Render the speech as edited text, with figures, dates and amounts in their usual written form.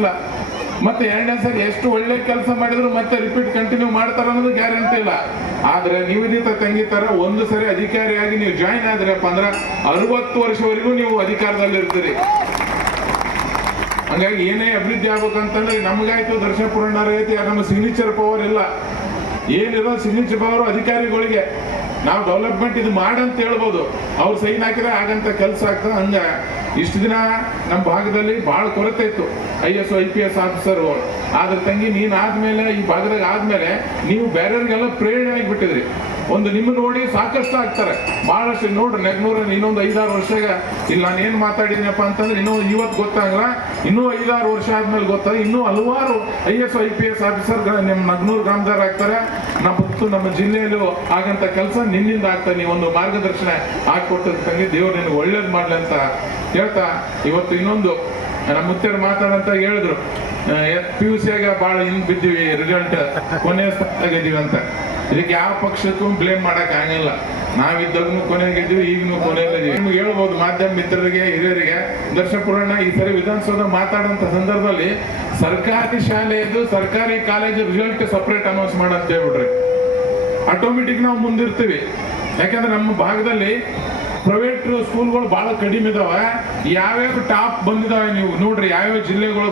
ಇಲ್ಲ. ಮತ್ತೆ ಎರಡನೇ ಸರಿ ಎಷ್ಟು ಒಳ್ಳೆ ಕೆಲಸ ಮಾಡಿದ್ರು ಮತ್ತೆ ರಿಪೀಟ್ ಕಂಟಿನ್ಯೂ ಮಾಡ್ತಾರ ಅನ್ನೋದು ಗ್ಯಾರಂಟಿ ಇಲ್ಲ. ಆದ್ರೆ ನಿವೇದಿತ ತಂಗಿ ತರ ಒಂದು ಸರಿ ಅಧಿಕಾರಿಯಾಗಿ ನೀವು ಜಾಯಿನ್ ಆದ್ರಪ್ಪ ಅಂದ್ರೆ 60 ವರ್ಷವರೆಗೂ ನೀವು ಅಧಿಕಾರದಲ್ಲಿ ಇರ್ತೀರಿ. ಹಂಗಾಗಿ ಏನೇ ಅಭಿವೃದ್ಧಿ ಆಗ್ಬೇಕಂತಂದ್ರೆ ನಮ್ಗಾಯ್ತು, ದರ್ಶನ ಪುರಾಣಾರೈತಿ, ನಮ್ಮ ಸಿಗ್ನೇಚರ್ ಪವರ್ ಇಲ್ಲ. ಏನಿರೋ ಸಿಗ್ನೇಚರ್ ಪವರ್ ಅಧಿಕಾರಿಗಳಿಗೆ. ನಾವು ಡೆವಲಪ್ಮೆಂಟ್ ಇದು ಮಾಡಂತ ಹೇಳ್ಬೋದು, ಅವ್ರು ಸೈನ್ ಹಾಕಿದ್ರೆ ಆಗಂತ ಕೆಲಸ ಆಗ್ತದೆ. ಹಂಗ ಇಷ್ಟು ದಿನ ನಮ್ಮ ಭಾಗದಲ್ಲಿ ಬಹಳ ಕೊರತೆ ಇತ್ತು IAS IPS ಆಫೀಸರ್ಗಳು. ಆದ್ರೆ ತಂಗಿ ನೀನ್ ಆದ್ಮೇಲೆ ಈ ಭಾಗದಾಗ ಆದ್ಮೇಲೆ ನೀವು ಬೇರೆಯವ್ರಿಗೆಲ್ಲ ಪ್ರೇರಣೆ ಆಗಿಬಿಟ್ಟಿದ್ರಿ. ಒಂದು ನಿಮ್ಮ ನೋಡಿ ಸಾಕಷ್ಟು ಆಗ್ತಾರೆ ಬಹಳಷ್ಟು. ನೋಡ್ರಿ ನೆಗ್ನೂರ ಇನ್ನೊಂದು 5-6 ವರ್ಷಗ ಇಲ್ಲಿ ನಾನು ಏನ್ ಮಾತಾಡಿದ್ನಪ್ಪ ಅಂತಂದ್ರೆ ಇನ್ನೂ ಇವತ್ತು ಗೊತ್ತಾಗಲ್ಲ, ಇನ್ನೂ 5-6 ವರ್ಷ ಆದ್ಮೇಲೆ ಗೊತ್ತಾಗ ಇನ್ನೂ ಹಲವಾರು IAS IPS ಆಫೀಸರ್ಗಳ ನಿಮ್ಮ ನಗ್ನೂರು ಗ್ರಾಮದಾರ ಆಗ್ತಾರೆ. ನಮ್ಮ ಜಿಲ್ಲೆಯಲ್ಲೂ ಆಗಂತ ಕೆಲಸ ನಿನ್ನಿಂದ ಆಗ್ತಾರೆ. ನೀವೊಂದು ಮಾರ್ಗದರ್ಶನ ಹಾಕೊಟ್ಟದ ತಂಗಿ, ದೇವ್ರು ನಿನ್ಗೆ ಒಳ್ಳೇದು ಮಾಡ್ಲಿ ಅಂತ ಹೇಳ್ತಾ, ಇವತ್ತು ಇನ್ನೊಂದು ನಮ್ಮ ಮುತ್ಯರು ಮಾತಾಡಂತ ಹೇಳಿದ್ರು, PUC ಭಾಳ ಹಿಂದ್ ಬಿದ್ದೀವಿ, ರಿಸಲ್ಟ್ ಕೊನೆಯ ಸ್ಥಾನದಾಗಿದ್ದೀವಿ ಅಂತ. ಇದಕ್ಕೆ ಯಾವ ಪಕ್ಷಕ್ಕೂ ಬ್ಲೇಮ್ ಮಾಡಕ್ ಆಗಿಲ್ಲ. ನಾವಿದ್ದಾಗೂ ಕೊನೆಗಿದ್ದೀವಿ, ಈಗಲೂ ಕೊನೆಯಲ್ಲಿದ್ದೀವಿ. ನಿಮ್ಗೆ ಹೇಳ್ಬೋದು ಮಾಧ್ಯಮ ಮಿತ್ರರಿಗೆ, ಹಿರಿಯರಿಗೆ, ದರ್ಶನ ಪುರಾಣ ಈ ಸರಿ ವಿಧಾನಸೌಧ ಮಾತಾಡೋಂಥ ಸಂದರ್ಭದಲ್ಲಿ ಸರ್ಕಾರಿ ಶಾಲೆಯದು ಸರ್ಕಾರಿ ಕಾಲೇಜು ರಿಸಲ್ಟ್ ಸಪ್ರೇಟ್ ಅನೌನ್ಸ್ ಮಾಡಂತ ಹೇಳ್ಬಿಡ್ರಿ. ಆಟೋಮೆಟಿಕ್ ನಾವು ಮುಂದಿರ್ತೀವಿ. ಯಾಕಂದ್ರೆ ನಮ್ಮ ಭಾಗದಲ್ಲಿ ಪ್ರೈವೇಟ್ ಸ್ಕೂಲ್ಗಳು ಬಹಳ ಕಡಿಮೆ ಇದಾವೆ. ಯಾವ್ಯಾವ ಟಾಪ್ ಬಂದಿದಾವೆ ನೀವು ನೋಡ್ರಿ, ಯಾವ್ಯಾವ ಜಿಲ್ಲೆಗಳು